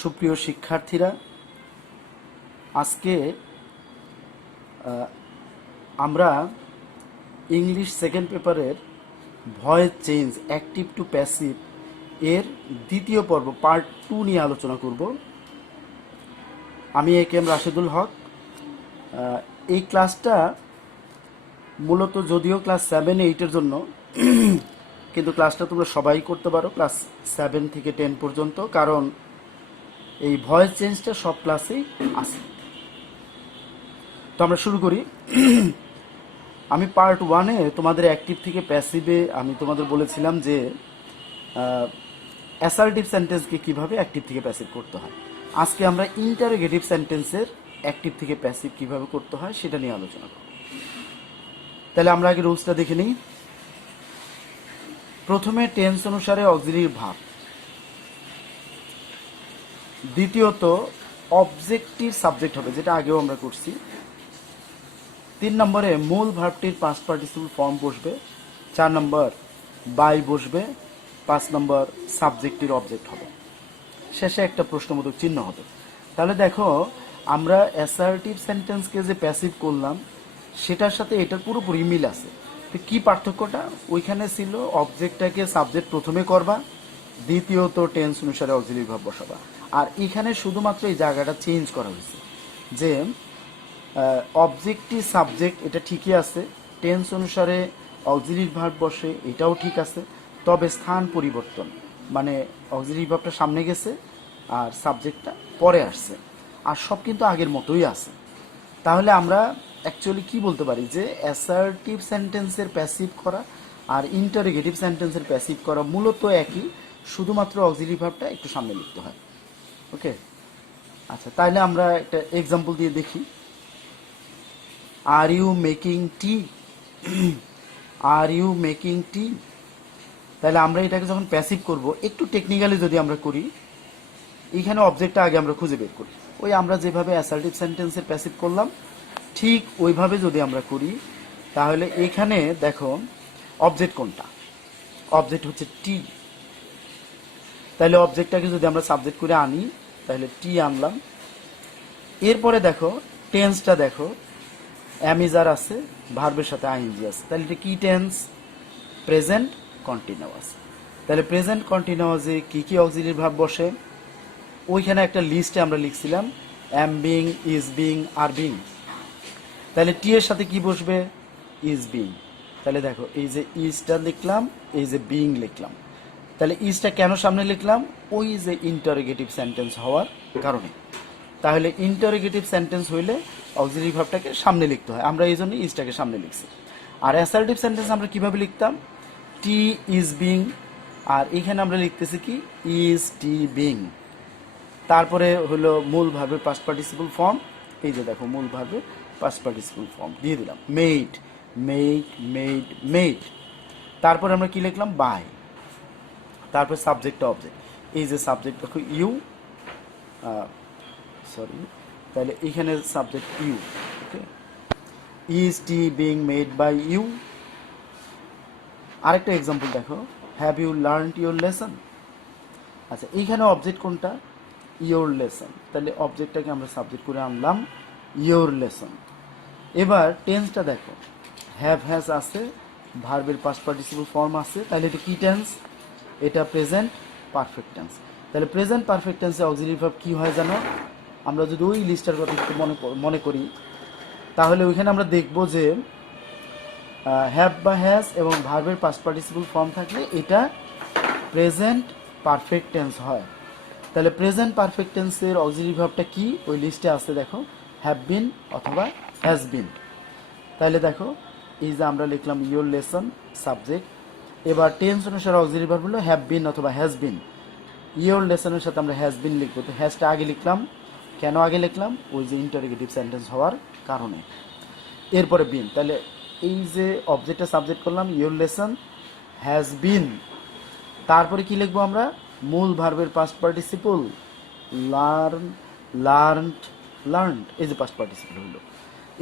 সুপ্রিয় শিক্ষার্থীরা, আজকে আমরা ইংলিশ সেকেন্ড পেপারের voice change active to passive এর দ্বিতীয় পর্ব পার্ট 2 নিয়ে আলোচনা করব। আমি এম রাশেদুল হক। এই ক্লাসটা মূলত যদিও ক্লাস 7-8 জন্য, কিন্তু ক্লাসটা তোমরা সবাই করতে পারো ক্লাস 7 থেকে 10 পর্যন্ত, কারণ এই ভয়েস চেঞ্জটা সব ক্লাসেই আছে। তো আমরা শুরু করি। আমি পার্ট 1-এ তোমাদের অ্যাক্টিভ থেকে প্যাসিভে আমি তোমাদের বলেছিলাম যে অ্যাসার্টিভ সেন্টেন্সকে কিভাবে অ্যাক্টিভ থেকে প্যাসিভ করতে হয়। আজকে আমরা ইন্টারোগেটিভ সেন্টেন্সের অ্যাক্টিভ থেকে প্যাসিভ কিভাবে করতে হয় সেটা নিয়ে আলোচনা করব। তাহলে আমরা আগে রুলসটা দেখে নিই। প্রথমে টেন্স অনুসারে অক্সিলিয়ারি ভার্ব, দ্বিতীয়ত অবজেক্টিভ সাবজেক্ট হবে, যেটা আগেও আমরা করছি। 3 নম্বরে মূল ভার্বটির পাস্ট পার্টিসিপল ফর্ম বসবে। 4 নম্বর বাই বসবে। 5 নম্বর সাবজেক্টের অবজেক্ট হবে। শেষে একটা প্রশ্নবোধক চিহ্ন হবে। তাহলে দেখো, আমরা অ্যাসার্টিভ সেন্টেন্সকে যে প্যাসিভ করলাম সেটার সাথে এটার পুরোপুরি মিল আছে। তো কি পার্থক্যটা? ওইখানে ছিল অবজেক্টটাকে সাবজেক্ট প্রথমে করবা, দ্বিতীয়ত টেন্স অনুসারে অক্সিলিয়ারি ভার্ব বসাবা। আর এখানে শুধুমাত্র এই জায়গাটা চেঞ্জ করা হয়েছে যে অবজেক্টিভ সাবজেক্ট, এটা ঠিকই আছে, টেন্স অনুসারে অক্সিলিয়ারি ভার্ব বসে, এটাও ঠিক আছে, তবে স্থান পরিবর্তন, মানে অক্সিলিয়ারি ভার্বটা সামনে গেছে আর সাবজেক্টটা পরে আসছে, আর সব কিন্তু আগের মতোই আছে। তাহলে আমরা অ্যাকচুয়ালি কি বলতে পারি যে অ্যাসার্টিভ সেন্টেন্সের প্যাসিভ করা আর ইন্টারোগেটিভ সেন্টেন্সের প্যাসিভ করা মূলত একই, শুধুমাত্র অক্সিলিয়ারি ভার্বটা একটু সামনে লিখতে হয়। ওকে, আচ্ছা, তাহলে আমরা একটা এক্সাম্পল দিয়ে দেখি। Are you making tea? Are you making tea? তাহলে আমরা এটাকে যখন প্যাসিভ করব, একটু টেকনিক্যালি যদি আমরা করি, এইখানে অবজেক্টটা আগে আমরা খুঁজে বের করি। ওই আমরা যেভাবে অ্যাসার্টিভ সেন্টেন্সের প্যাসিভ করলাম ঠিক ওইভাবে যদি আমরা করি, তাহলে এখানে দেখো অবজেক্ট কোনটা? অবজেক্ট হচ্ছে টি। তাহলে অবজেক্টটাকে যদি আমরা সাবজেক্ট করে আনি, তাহলে টি আনলাম। এরপরে দেখো টেন্সটা দেখো, অ্যামিজার আছে, ভার্বের সাথে আইএনজি আছে। তাহলে এটা কি টেন্স? Present continuous. তাহলে প্রেজেন্ট কন্টিনিউয়াসে কি কি অক্সিলিয়ারি ভার্ব বসে? ওইখানে একটা লিস্টে আমরা লিখছিলাম am being, is being, are being. তাহলে টি এর সাথে কি বসবে? Is being. তাহলে দেখো, এই যে ইজটা লিখলাম, এই যে বিং লিখলাম। তাহলে ইজটা কেন সামনে লিখলাম? ওই যে ইন্টারোগেটিভ সেন্টেন্স হওয়ার কারণে। তাহলে ইন্টারোগেটিভ সেন্টেন্স হইলে অক্সিলিয়ারি ভার্বটাকে সামনে লিখতে হয়, আমরা এই জন্য ইজটাকে সামনে লিখছি। আর অ্যাসার্টিভ সেন্টেন্স আমরা কিভাবে লিখতাম? টি ইজ বিং, আর এখানে আমরা লিখতেছি কি? Is tea being. তারপরে হলো মূল ভার্বের পাস্ট পার্টিসিপল ফর্ম, এই যে দেখো মূল ভার্বের পাস্ট পার্টিসিপল ফর্ম দিয়ে দিলাম, মেড, মেক, মেড, মেড। তারপরে আমরা কি লিখলাম? বাই। তারপর সাবজেক্টটা অবজেক্ট, এই যে সাবজেক্ট দেখো ইউ, সরি, তাহলে এখানে subject you. Okay, is tea being made by you. আরেকটা এক্সাম্পল দেখো, have you learned your lesson? আচ্ছা, এইখানে অবজেক্ট কোনটা? Your lesson. তাহলে অবজেক্টটাকে আমরা সাবজেক্ট করে আনলাম, ইয়োর লেসন। এবার টেন্সটা দেখো, হ্যাভ হ্যাজ আছে, ভার্বের পাস্ট পার্টিসিপল ফর্ম আছে, তাহলে এটা কি টেন্স? এটা প্রেজেন্ট পারফেক্ট টেন্স। তাহলে প্রেজেন্ট পারফেক্ট টেন্সে অক্সিলিয়ারি ভার্ব কি হয় জানো? আমরা যদি ওই লিস্টার কথা একটু মনে করি, তাহলে ওইখানে আমরা দেখব যে হ্যাভ বা হ্যাজ এবং ভার্বের পাস্ট পার্টিসিপল ফর্ম থাকলে এটা প্রেজেন্ট পারফেক্ট টেন্স হয়। তাহলে প্রেজেন্ট পারফেক্ট টেন্সের অক্সিলিয়ারি ভার্বটা কি? ওই লিস্টে আছে দেখো, হ্যাভ বিন অথবা হ্যাজ বিন। তাহলে দেখো, এই যে আমরা লিখলাম ইয়োর লেসন, সাবজেক্ট। এবার টেন্স অনুসারে অক্সিলিয়ারি ভার্ব হলো হ্যাভ বিন অথবা হ্যাজ বিন। ইয়োর লেসনের সাথে আমরা হ্যাজ বিন লিখবো। তো হ্যাজটা আগে লিখলাম, কেন আগে লিখলাম? ওই যে ইন্টারোগেটিভ সেন্টেন্স হওয়ার কারণে। এরপরে বিন, তাহলে এই যে অবজেক্টটা সাবজেক্ট করলাম, ইয়োর লেসন হ্যাজ বিন। তারপরে কি লিখবো আমরা? মূল ভার্বের past participle, learn, learned, learned, এই যে পাস্ট পার্টিসিপল হলো।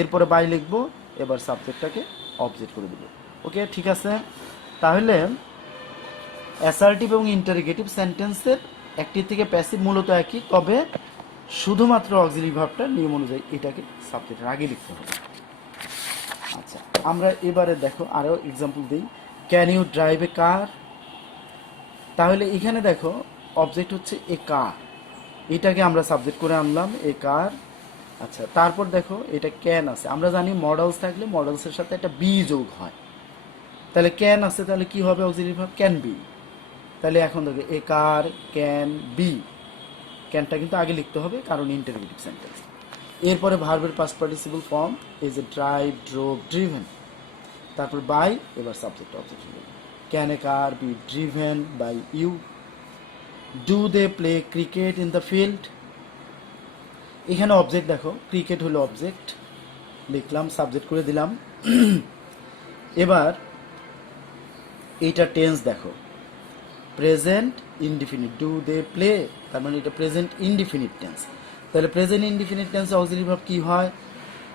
এরপরে বাই লিখবো, এবার সাবজেক্টটাকে অবজেক্ট করে দেবো। ওকে, ঠিক আছে। তাহলে অ্যাসার্টিভ এবং ইন্টারোগেটিভ সেন্টেন্সের অ্যাক্টিভ থেকে প্যাসিভ মূলত একই, তবে শুধুমাত্র অক্সিলারি ভার্বটা নিয়ম অনুযায়ী এটাকে সাবজেক্টের আগে লিখতে হবে। আচ্ছা, আমরা এবারে দেখো আরও এক্সাম্পল দিই। ক্যান ইউ ড্রাইভ এ কার? তাহলে এখানে দেখো অবজেক্ট হচ্ছে এ কার, এটাকে আমরা সাবজেক্ট করে আনলাম এ কার। আচ্ছা, তারপর দেখো এটা ক্যান আছে, আমরা জানি মডেলস থাকলে মডেলসের সাথে একটা বি যোগ হয়, তাহলে ক্যান আছে, তাহলে কি হবে অক্সিলারি ভার্ব? Can be. তাহলে এখন দেখো এ কার ক্যান বি, ক্যানটা কিন্তু আগে লিখতে হবে কারণ ইন্টারোগেটিভ সেন্টেন্স। এরপরে ভার্বের past participle form is a drive, drove, driven, তারপর বাই, এবার সাবজেক্ট অবজেক্ট হলো। Can a car be driven by you? Do they play cricket in the field? এখানে অবজেক্ট দেখো, ক্রিকেট হলো অবজেক্ট, লিখলাম, সাবজেক্ট করে দিলাম। এবার এইটা টেন্স দেখো, present indefinite, do they play, তার মানে এটা প্রেজেন্ট ইনডিফিনিট টেন্স। তাহলে প্রেজেন্ট ইনডিফিনিট টেন্সে অক্সিলারি ভার্ব কি হয়?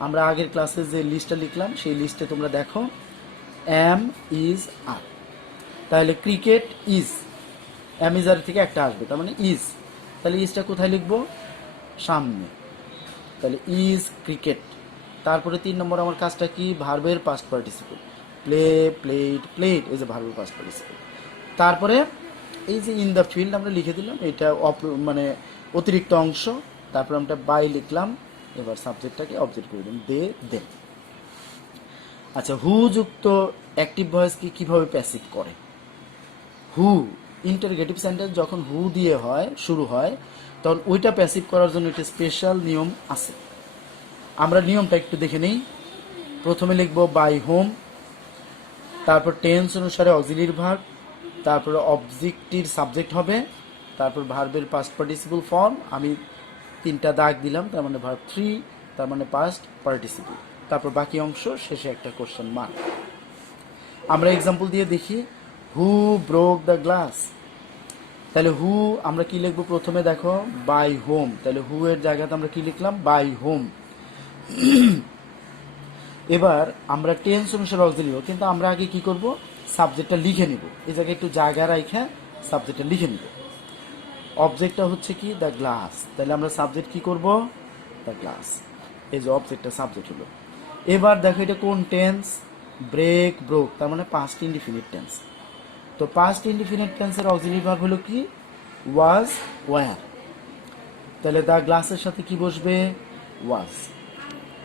আমরা আগের ক্লাসে যে লিস্টটা লিখলাম সেই লিস্টে তোমরা দেখো অ্যাম, ইজ, আর। তাহলে ক্রিকেট ইজ, অ্যাম ইজ আর থেকে একটা আসবে, তার মানে ইজ। তাহলে ইজটা কোথায় লিখবো? সামনে। তাহলে ইজ ক্রিকেট। তারপরে 3 নম্বর আমার কাজটা কি? ভার্বের past participle, play, played, played, এই যে ভার্বের পাস্ট পার্টিসিপল। তারপরে এই যে ইন দ্য ফিল্ড আমরা লিখে দিলাম, এটা মানে অতিরিক্ত অংশ। তারপর আমরা বাই লিখলাম, এবার সাবজেক্টটাকে অবজেক্ট করে দিন, দে, দেন। আচ্ছা, হু যুক্ত অ্যাক্টিভ ভয়েসকে কিভাবে প্যাসিভ করে? হু ইন্টারগেটিভ সেন্টেন্স যখন হু দিয়ে হয়, শুরু হয়, তখন ওইটা প্যাসিভ করার জন্য একটা স্পেশাল নিয়ম আছে। আমরা নিয়মটা একটু দেখে নেই। প্রথমে লিখব বাই হোম, তারপর টেন্স অনুসারে অক্সিলারি ভার্ব, তারপরে অবজেক্টটির সাবজেক্ট হবে, তারপর ভার্বের পাস্ট পার্টিসিপল ফর্ম, আমি 3টা দাগ দিলাম, তার মানে ভার্ব 3, তার মানে পাস্ট পার্টিসিপল, তারপর বাকি অংশ, শেষে একটা কোশ্চেন মার্ক। আমরা এক্সাম্পল দিয়ে দেখি। Who broke the glass? তাহলে হু আমরা কি লিখবো? প্রথমে দেখো বাই হোম, তাহলে হু এর জায়গাতে আমরা কি লিখলাম? By home. এবার আমরা টেন্স অনুসারে অক্সিলারি, কিন্তু আমরা আগে কি করব? সাবজেক্টটা লিখে নিব, এই জায়গায় একটু জায়গা রাখা সাবজেক্টটা লিখে নিব। অবজেক্টটা হচ্ছে কি? দ্য গ্লাস, তাহলে আমরা সাবজেক্ট কি করব? The glass. এই যে অবজেক্টটা সাবজেক্ট হলো। এবার দেখো এটা কোন টেন্স? ব্রেক, ব্রোক, তার মানে পাস্ট ইনডিফিনিট টেন্স। তো পাস্ট ইনডিফিনিট টেন্সের অক্সিলারি ভার্ব হলো কি? ওয়াজ, ওয়্যার। তাহলে দ্য গ্লাসের সাথে কি বসবে? ওয়াজ।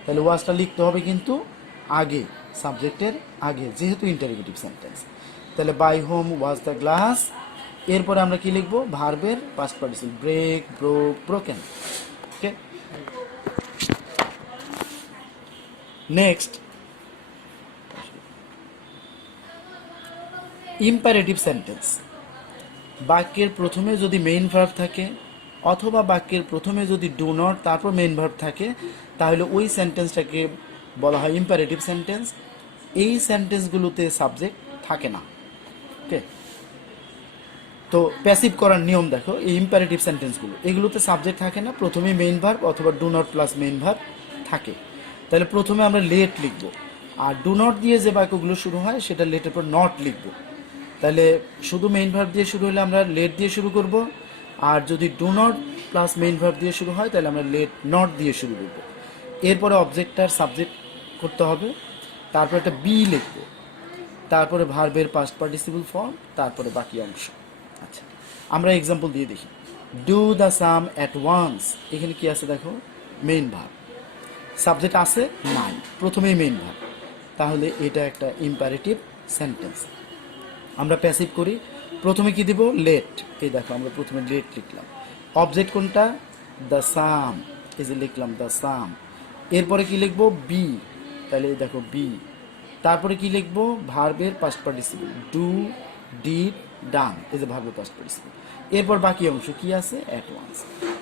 তাহলে ওয়াজটা লিখতে হবে কিন্তু আগে, সাবজেক্টের আগে, যেহেতু ইন্টারোগেটিভ সেন্টেন্স। তাহলে by whom was the glass. এরপরে আমরা কি লিখবো? ভার্বের past participle, break, broke, broken. Okay, next imperative sentence. বাক্যের প্রথমে যদি মেইন ভার্ব থাকে, অথবা বাক্যের প্রথমে যদি ডু নট তারপর মেইন ভার্ব থাকে, তাহলে ওই সেন্টেন্সটাকে বলা হয় ইম্পারেটিভ সেন্টেন্স। এই সেন্টেন্সগুলোতে সাবজেক্ট থাকে না। ওকে, তো প্যাসিভ করার নিয়ম দেখো, এই ইম্পারেটিভ সেন্টেন্সগুলো, এগুলোতে সাবজেক্ট থাকে না, প্রথমে মেইন ভার্ব অথবা do not plus main verb থাকে। তাহলে প্রথমে আমরা লেট লিখব, আর ডু নট দিয়ে যে বাক্যগুলো শুরু হয় সেটা লেটের পর নট লিখব। তাহলে শুধু মেইন ভার্ব দিয়ে শুরু হলে আমরা লেট দিয়ে শুরু করব, আর যদি do not plus main verb দিয়ে শুরু হয় তাহলে আমরা লেট নট দিয়ে শুরু করব। এরপরে অবজেক্টটার সাবজেক্ট করতে হবে, তারপর একটা বি লিখব, তারপরে ভার্বের পাস্ট পার্টিসিপল ফর্ম, তারপরে বাকি অংশ। আচ্ছা, আমরা এক্সাম্পল দিয়ে দেখি। Do the sum at once, এখানে কি আছে দেখো? Main verb. সাবজেক্ট আছে? নাই, প্রথমেই মেইন ভার্ব, তাহলে এটা একটা ইম্পারেটিভ সেন্টেন্স। আমরা প্যাসিভ করি, প্রথমে কি দিব? লেট। এই দেখো আমরা প্রথমে লেট লিখলাম। অবজেক্ট কোনটা? দ্য সাম, এই যে লিখলাম দ্য সাম। এরপরে কি লিখবো? বি, তাহলে দেখো বি। তারপরে কি লিখবো? ভার্বের পাস্ট পার্টিসিপল, ডু, ডিড, ডান, এই যে ভার্বের পাস্ট পার্টিসিপল। এরপর বাকি অংশ কি আছে? At once,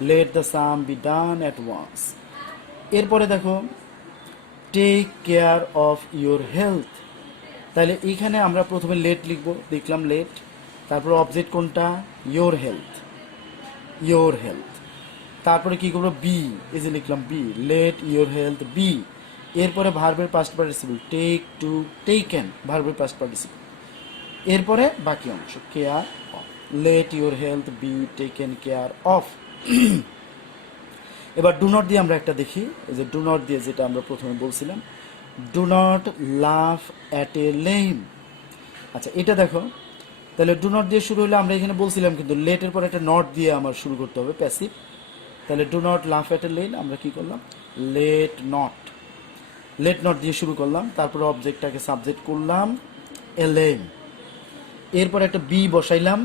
let the sum be done at once. এরপরে দেখো take care of your health, তাহলে এইখানে আমরা প্রথমে লেট লিখবো, দেখলাম লেট। তারপর অবজেক্ট কোনটা? Your health, your health. তারপরে কি করবো? বি, এই যে লিখলাম be, let your health be. এরপরে ভার্বের past participle, take, took, taken, ভার্বের পাস্ট পার্টিসিপল। এরপরে বাকি অংশ care of. Let your health be taken care of. এবার ডু নট দিয়ে আমরা একটা দেখি, এই যে ডু নট দিয়ে যেটা আমরা প্রথমে বলছিলাম, do not laugh at a lame. আচ্ছা এটা দেখো, তাহলে ডু নট দিয়ে শুরু হলে আমরা এখানে বলছিলাম কিন্তু লেটের পর একটা নট দিয়ে আমার শুরু করতে হবে প্যাসিভ। তাহলে do not laugh at a lame আমরা কি করলাম, লেট নট, লেট নট দিয়ে শুরু করলাম, তারপরে অবজেক্টটাকে সাবজেক্ট করলাম এ লেম, এরপর একটা বি বসাইলাম,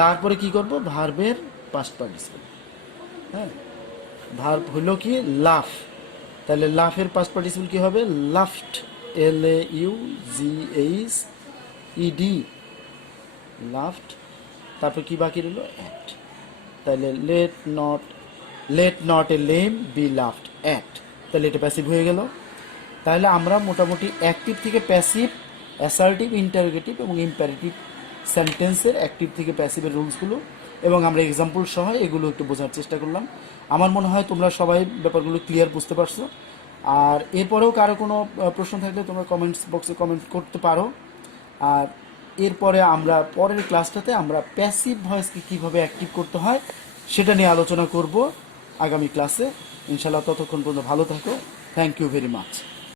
তারপরে কি করব, ভার্বের পাস্ট পার্টিসিপল। হ্যাঁ, ভার্ব হলো কি লাফ, তাহলে লাফের পাস্ট পার্টিসিপল কি হবে, লাফট, LAUGHED, লাফট, তারপর কি বাকি রইল, অ্যাট। তাহলে let not a lame be laughed at, তাহলে এটা প্যাসিভ হয়ে গেল। তাহলে আমরা মোটামুটি অ্যাক্টিভ থেকে প্যাসিভ, অ্যাসার্টিভ, ইন্টারোগেটিভ এবং ইম্পারেটিভ সেন্টেন্সের অ্যাক্টিভ থেকে প্যাসিভের রুলসগুলো এবং আমরা এক্সাম্পল সহ এগুলো একটু বোঝার চেষ্টা করলাম। আমার মনে হয় তোমরা সবাই ব্যাপারগুলো ক্লিয়ার বুঝতে পারছো। আর এরপরেও কারো কোনো প্রশ্ন থাকলে তোমরা কমেন্টস বক্সে কমেন্ট করতে পারো। আর এরপরে আমরা পরের ক্লাসটাতে আমরা প্যাসিভ ভয়েসকে কীভাবে অ্যাক্টিভ করতে হয় সেটা নিয়ে আলোচনা করব আগামী ক্লাসে ইনশাল্লাহ। ততক্ষণ পর্যন্ত ভালো থাকো। Thank you very much.